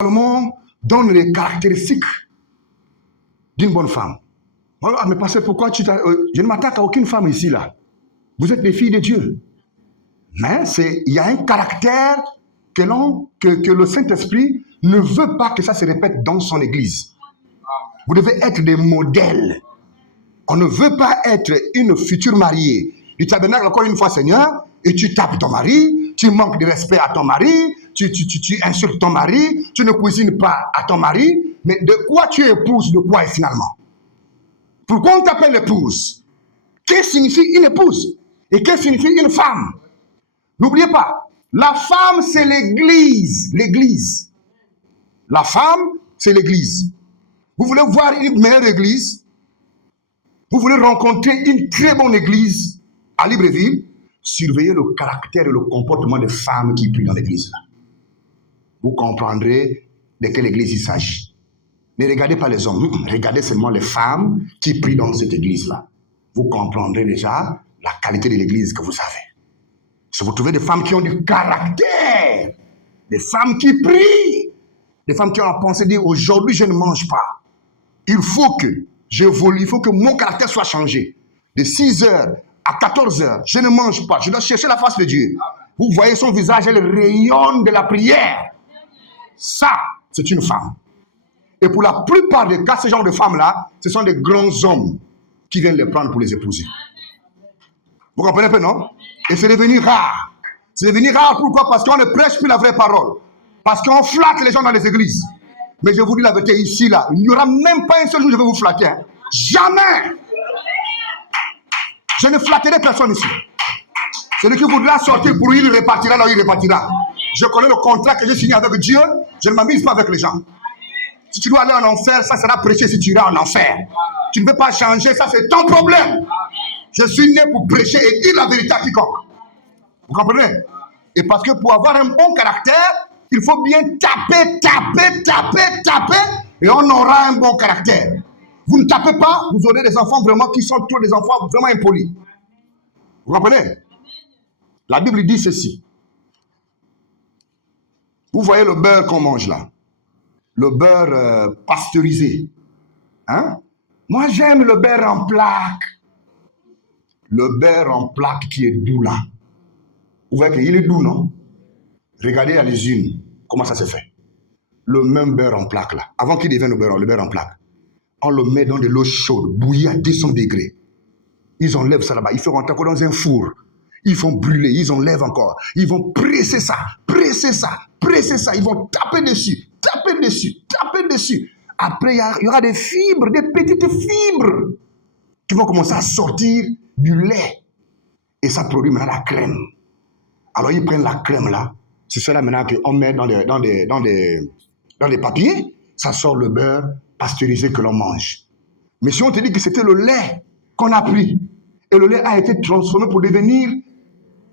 Salomon donne les caractéristiques d'une bonne femme. Ah, mais pasteur, pourquoi je ne m'attaque à aucune femme ici, là. Vous êtes des filles de Dieu. Mais il y a un caractère que le Saint-Esprit ne veut pas que ça se répète dans son église. Vous devez être des modèles. On ne veut pas être une future mariée du tabernacle, encore une fois, Seigneur, et tu tapes ton mari, tu manques de respect à ton mari, tu insultes ton mari, tu ne cuisines pas à ton mari, mais de quoi tu épouses, de quoi finalement? Pourquoi on t'appelle épouse? Qu'est-ce que signifie une épouse? Et qu'est-ce que signifie une femme? N'oubliez pas, la femme, c'est l'église. L'église. La femme, c'est l'église. Vous voulez voir une meilleure église? Vous voulez rencontrer une très bonne église à Libreville? Surveillez le caractère et le comportement des femmes qui prient dans l'église. Vous comprendrez de quelle église il s'agit. Ne regardez pas les hommes, regardez seulement les femmes qui prient dans cette église-là. Vous comprendrez déjà la qualité de l'église que vous avez. Si vous trouvez des femmes qui ont du caractère, des femmes qui prient, des femmes qui ont la pensée de dire aujourd'hui je ne mange pas. Il faut que j'évolue, il faut que mon caractère soit changé. De 6h à 14h, je ne mange pas, je dois chercher la face de Dieu. Vous voyez son visage, elle rayonne de la prière. Ça, c'est une femme. Et pour la plupart des cas, ce genre de femmes-là, ce sont des grands hommes qui viennent les prendre pour les épouser. Vous comprenez un peu, non? Et c'est devenu rare. C'est devenu rare, pourquoi? Parce qu'on ne prêche plus la vraie parole. Parce qu'on flatte les gens dans les églises. Mais je vous dis la vérité ici, là, il n'y aura même pas un seul jour où je vais vous flatter. Hein. Jamais! Je ne flatterai personne ici. Celui qui voudra sortir pour lui, il repartira là où il repartira. Je connais le contrat que j'ai signé avec Dieu. Je ne m'amuse pas avec les gens. Si tu dois aller en enfer, ça sera prêché si tu iras en enfer. Tu ne peux pas changer, ça c'est ton problème. Je suis né pour prêcher et dire la vérité à quiconque. Vous comprenez? Et parce que pour avoir un bon caractère, il faut bien taper, et on aura un bon caractère. Vous ne tapez pas, vous aurez des enfants vraiment qui sont tous des enfants vraiment impolis. Vous comprenez? La Bible dit ceci. Vous voyez le beurre qu'on mange là? Le beurre pasteurisé. Hein? Moi, j'aime le beurre en plaque. Le beurre en plaque qui est doux là. Vous voyez qu'il est doux, non? Regardez à les unes, comment ça se fait. Le même beurre en plaque là, avant qu'il devienne le beurre en plaque, on le met dans de l'eau chaude, bouillie à 200 degrés. Ils enlèvent ça là-bas, ils font rentrer encore dans un four. Ils font brûler, ils enlèvent encore. Ils vont presser ça. Ils vont taper dessus. Après, il y aura des fibres, des petites fibres qui vont commencer à sortir du lait. Et ça produit maintenant la crème. Alors, ils prennent la crème là. C'est cela maintenant qu'on met dans des papiers. Ça sort le beurre pasteurisé que l'on mange. Mais si on te dit que c'était le lait qu'on a pris, et le lait a été transformé pour devenir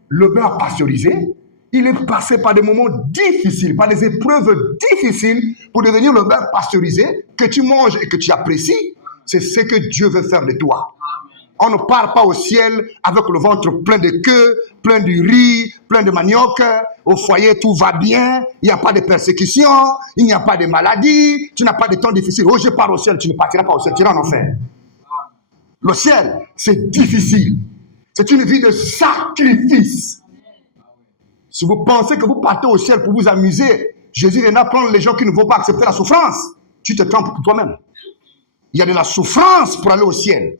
le beurre pasteurisé, il est passé par des moments difficiles, par des épreuves difficiles pour devenir le beurre pasteurisé que tu manges et que tu apprécies. C'est ce que Dieu veut faire de toi. On ne part pas au ciel avec le ventre plein de queues, plein de riz, plein de manioc. Au foyer, tout va bien. Il n'y a pas de persécution. Il n'y a pas de maladie. Tu n'as pas de temps difficile. Oh, je pars au ciel. Tu ne partiras pas au ciel. Tu iras en enfer. Le ciel, c'est difficile. C'est une vie de sacrifice. Si vous pensez que vous partez au ciel pour vous amuser, Jésus viendra prendre les gens qui ne vont pas accepter la souffrance. Tu te trompes pour toi-même. Il y a de la souffrance pour aller au ciel.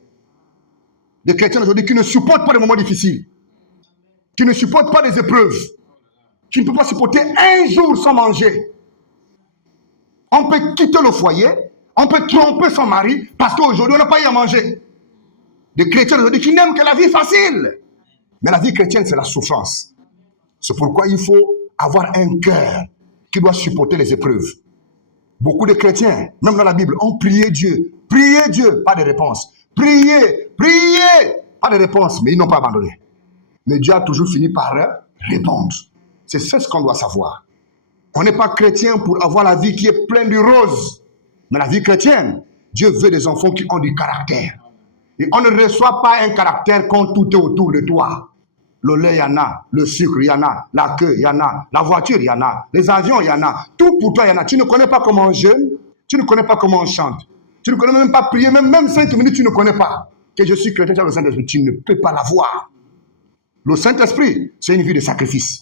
Des chrétiens aujourd'hui qui ne supportent pas les moments difficiles, qui ne supportent pas les épreuves, qui ne peuvent pas supporter un jour sans manger. On peut quitter le foyer, on peut tromper son mari parce qu'aujourd'hui on n'a pas eu à manger. Des chrétiens aujourd'hui qui n'aiment que la vie facile. Mais la vie chrétienne, c'est la souffrance. C'est pourquoi il faut avoir un cœur qui doit supporter les épreuves. Beaucoup de chrétiens, même dans la Bible, ont prié Dieu. Priez Dieu, pas de réponse. Priez, pas de réponse, mais ils n'ont pas abandonné. Mais Dieu a toujours fini par répondre. C'est ce qu'on doit savoir. On n'est pas chrétien pour avoir la vie qui est pleine de roses. Mais la vie chrétienne, Dieu veut des enfants qui ont du caractère. Et on ne reçoit pas un caractère quand tout est autour de toi. Le lait, il y en a. Le sucre, il y en a. La queue, il y en a. La voiture, il y en a. Les avions, il y en a. Tout pour toi, il y en a. Tu ne connais pas comment on jeûne. Tu ne connais pas comment on chante. Tu ne connais même pas prier. Même 5 minutes, tu ne connais pas. Que je suis chrétien, le Saint-Esprit. Tu ne peux pas l'avoir. Le Saint-Esprit, c'est une vie de sacrifice.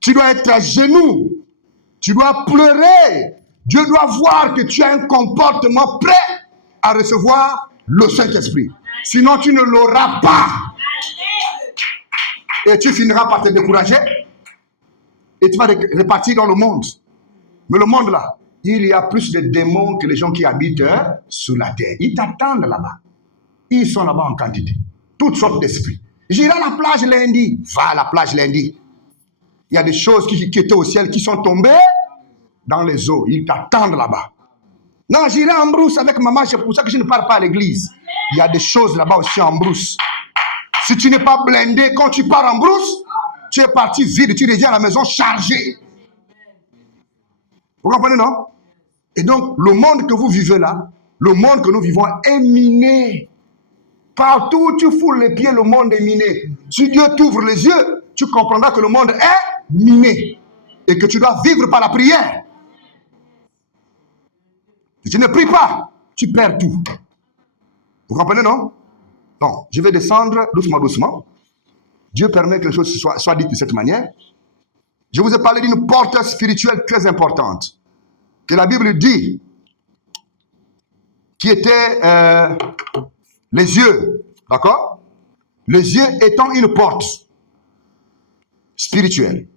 Tu dois être à genoux. Tu dois pleurer. Dieu doit voir que tu as un comportement prêt à recevoir le Saint-Esprit. Sinon, tu ne l'auras pas. Et tu finiras par te décourager. Et tu vas repartir dans le monde. Mais le monde là, il y a plus de démons que les gens qui habitent sous la terre. Ils t'attendent là-bas. Ils sont là-bas en quantité. Toutes sortes d'esprits. J'irai à la plage lundi. Va à la plage lundi. Il y a des choses qui étaient au ciel qui sont tombées dans les eaux. Ils t'attendent là-bas. Non, j'irai en brousse avec maman. C'est pour ça que je ne pars pas à l'église. Il y a des choses là-bas aussi en brousse. Si tu n'es pas blindé, quand tu pars en brousse, tu es parti vide. Tu reviens à la maison chargé. Vous comprenez, non? Et donc, le monde que vous vivez là, le monde que nous vivons est miné. Partout où tu foules les pieds, le monde est miné. Si Dieu t'ouvre les yeux, tu comprendras que le monde est miné. Et que tu dois vivre par la prière. Si tu ne pries pas, tu perds tout. Vous comprenez, non? Donc, je vais descendre doucement, doucement. Dieu permet que les choses soient dites de cette manière. Je vous ai parlé d'une porte spirituelle très importante. Que la Bible dit, qui était les yeux. D'accord? Les yeux étant une porte spirituelle.